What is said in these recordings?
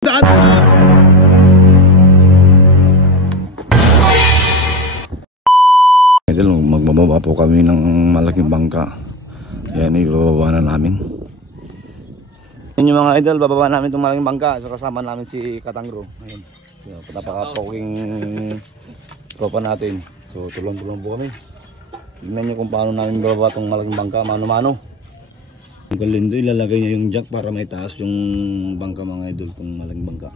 Daan na! Idol, magbababa po kami ng malaking bangka. Yan, ibababa na namin. Yan yung mga idol, bababa namin itong malaking bangka. So kasama namin si Katangro. Ayun. So, napaka-poking tropa natin. So tulong-tulong po kami. Tignan nyo kung paano namin bababa itong malaking bangka, mano-mano. Ang galindo, ilalagay niya yung jack para may taas yung bangka mga idol, itong malaking bangka.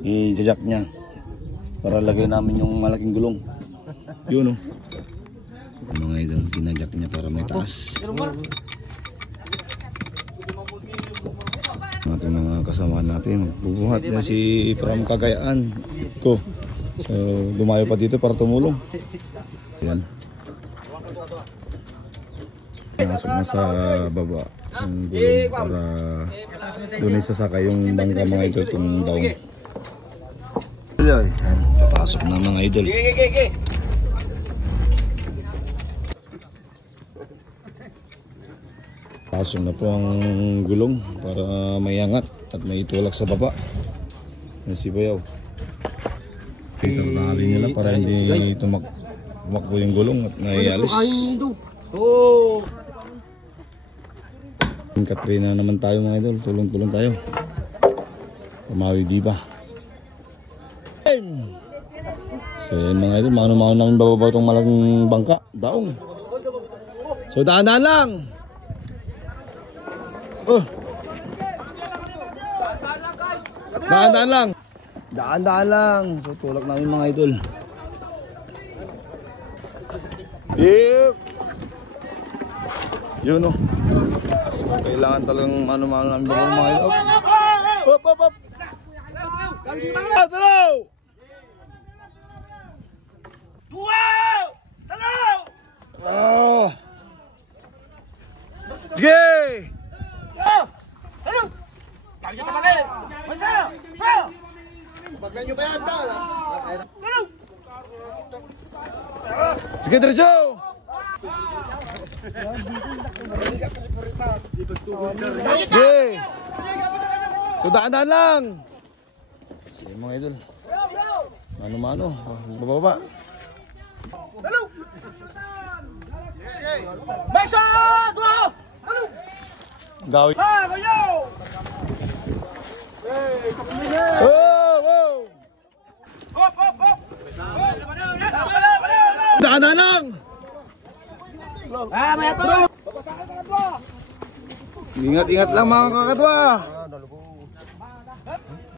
I-jack niya para lagay namin yung malaking gulong. Yun o. Mga idol, ginajak niya para may taas. Ating mga kasama natin, bubuhat niya si from Cagayaan ko. So dumayo pa dito para tumulong. Yan. Nasok na sa baba yung gulong para doon isasakay yung bangka mga idol kung down. Yan, papasok na mga idol. Pasok na po ang gulong para may angat at may itulak sa baba. Yan si Bayaw. Itarali nila para hindi tumakbo yung gulong at naialis. Katrina naman tayo mga idol, tulong-tulong tayo. Pamawi diba. So yan mga idol, mano-mano namin bababa itong malaking bangka, daong. So daan-daan lang. Daan-daan lang. Daan-daan lang. So tulak namin mga idol. Yep. Yun o. So kailangan talagang mano-mano namin bababa mga idol. Hop, hop, hop. Talo! Wow! Talo! Oh! Sige! Ano? Kami siya tabagay! Masa! Ha! Tabagay nyo ba yan? Ano? Sige, diretso! Sige! So daan-daan lang! Sige mga idol. Mano-mano. Bababa. Ano? Masa! Dua! Ano? Gawin. Ha! Kayo! Oh, oh. Hop! Hop! Hop! Daan-daan lang! Ah, may atulong! Ingat-ingat lang mga kakatwa.